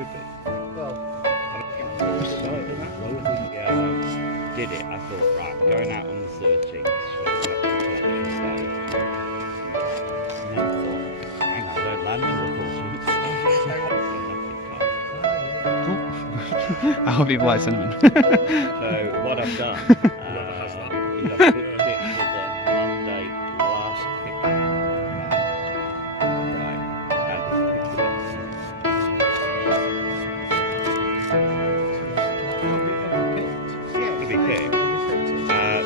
could be. Well, did it, I thought, right, going out on the 13th, so let's collection day. And then I thought, hang on, I don't land on the 14th. I hope you like cinnamon. So what I've done is I've booked it for the Monday last pick. Right, and to be picked.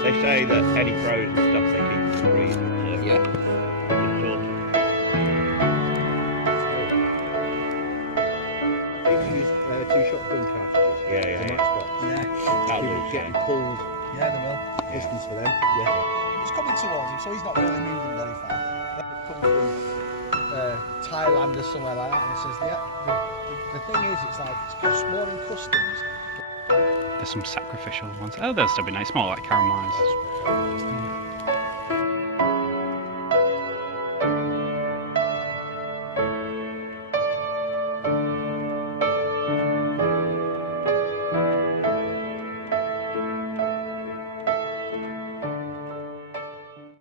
They say that any pros and stuff they keep in the freezer. yeah. You use 2 shotgun cartridges. Yeah. Yeah. That'll do, People getting Shane. pulled. Yeah, they will. Distance for them. Yeah. It's coming towards him, so he's not really moving very far. It comes from Thailand or somewhere like that, and it says the thing is, it's like it's cost more in customs. There's some sacrificial ones. Oh, they'll still be nice, more like caramelised.